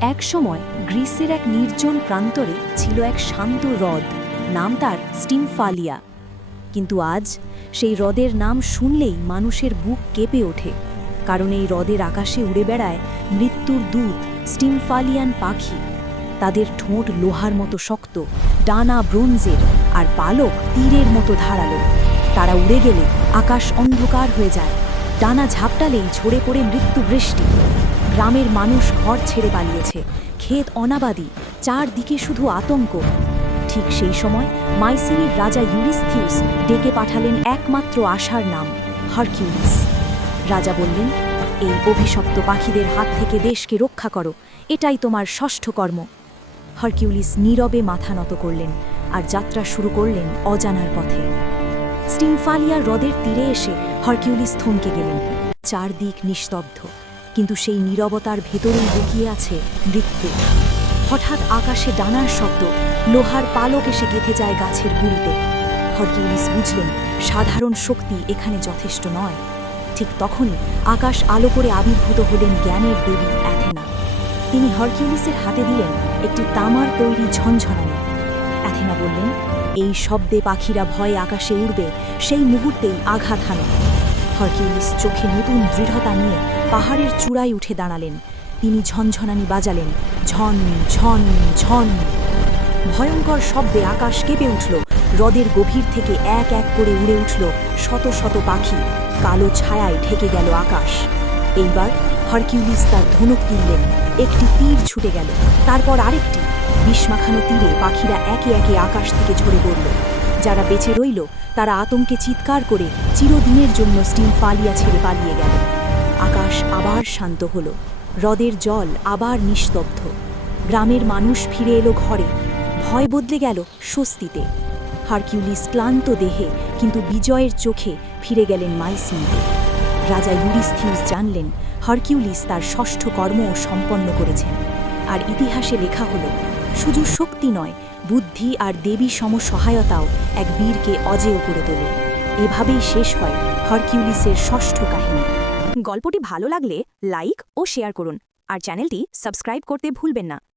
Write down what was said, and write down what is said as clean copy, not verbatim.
এক সময় গ্রিসের এক নির্জন প্রান্তরে ছিল এক শান্ত হ্রদ, নাম তার স্টিমফালিয়া। কিন্তু আজ সেই হ্রদের নাম শুনলেই মানুষের বুক কেঁপে ওঠে, কারণ এই হ্রদের আকাশে উড়ে বেড়ায় মৃত্যুর দূত স্টিমফালিয়ান পাখি। তাদের ঠোঁট লোহার মতো শক্ত, ডানা ব্রোঞ্জের, আর পালক তীরের মতো ধারালো। তারা উড়ে গেলে আকাশ অন্ধকার হয়ে যায়, ডানা ঝাপটালেই ঝরে পড়ে মৃত্যু বৃষ্টি। গ্রামের মানুষ ঘর ছেড়ে পালিয়েছে, ক্ষেত অনাবাদি, চারদিকে শুধু আতঙ্ক। ঠিক সেই সময় মাইসিনির রাজা ইউরিস্থিউস ডেকে পাঠালেন একমাত্র আশার নাম, হারকিউলিস। রাজা বললেন, এই অভিশপ্ত পাখিদের হাত থেকে দেশকে রক্ষা করো, এটাই তোমার ষষ্ঠ কর্ম। হারকিউলিস নীরবে মাথা নত করলেন আর যাত্রা শুরু করলেন অজানার পথে। স্টিমফালিয়ার হ্রদের তীরে এসে হারকিউলিস থমকে গেলেন। চারদিক নিস্তব্ধ, কিন্তু সেই নীরবতার ভেতরেই লুকিয়ে আছে মৃত্যু। হঠাৎ আকাশে ডানার শব্দ, লোহার পালক এসে গেঁথে যায় গাছের গুঁড়িতে। হারকিউলিস বুঝলেন সাধারণ শক্তি এখানে যথেষ্ট নয়। ঠিক তখনই আকাশ আলো করে আবির্ভূত হলেন জ্ঞানের দেবী অ্যাথেনা। তিনি হারকিউলিসের হাতে দিলেন একটি তামার তৈরি ঝনঝনানি। অ্যাথেনা বললেন, এই শব্দে পাখিরা ভয়ে আকাশে উড়বে, সেই মুহূর্তেই আঘাত হানো। হারকিউলিস চোখে নতুন দৃঢ়তা নিয়ে পাহাড়ের চূড়ায় উঠে দাঁড়ালেন। তিনি ঝনঝনানি বাজালেন, ঝন ঝন ঝন। ভয়ঙ্কর শব্দে আকাশ কেঁপে উঠল। হ্রদের গভীর থেকে এক এক করে উড়ে উঠল শত শত পাখি। কালো ছায়ায় ঢেকে গেল আকাশ। এইবার হারকিউলিস তার ধনুক তুললেন। একটি তীর ছুটে গেল, তারপর আরেকটি। বিষ-মাখানো তীরে পাখিরা একে একে আকাশ থেকে ঝরে পড়ল। যারা বেঁচে রইল তারা আতঙ্কে চিৎকার করে চিরদিনের জন্য স্টিমফালিয়া ছেড়ে পালিয়ে গেল। আকাশ আবার শান্ত হল, হ্রদের জল আবার নিস্তব্ধ। গ্রামের মানুষ ফিরে এলো ঘরে, ভয় বদলে গেল স্বস্তিতে। হারকিউলিস ক্লান্ত দেহে কিন্তু বিজয়ের চোখে ফিরে গেলেন মাইসিনিতে। রাজা ইউরিস্থিউস জানলেন হারকিউলিস তার ষষ্ঠ কর্ম সম্পন্ন করেছেন। আর ইতিহাসে লেখা হলো, শুধু শক্তি নয়, বুদ্ধি আর দেবী সম সহায়তাও এক বীরকে অজেয় করে তোলে। এভাবেই শেষ হয় হারকিউলিসের ষষ্ঠ কাহিনী। গল্পটি ভালো লাগলে লাইক ও শেয়ার করুন, আর চ্যানেলটি সাবস্ক্রাইব করতে ভুলবেন না।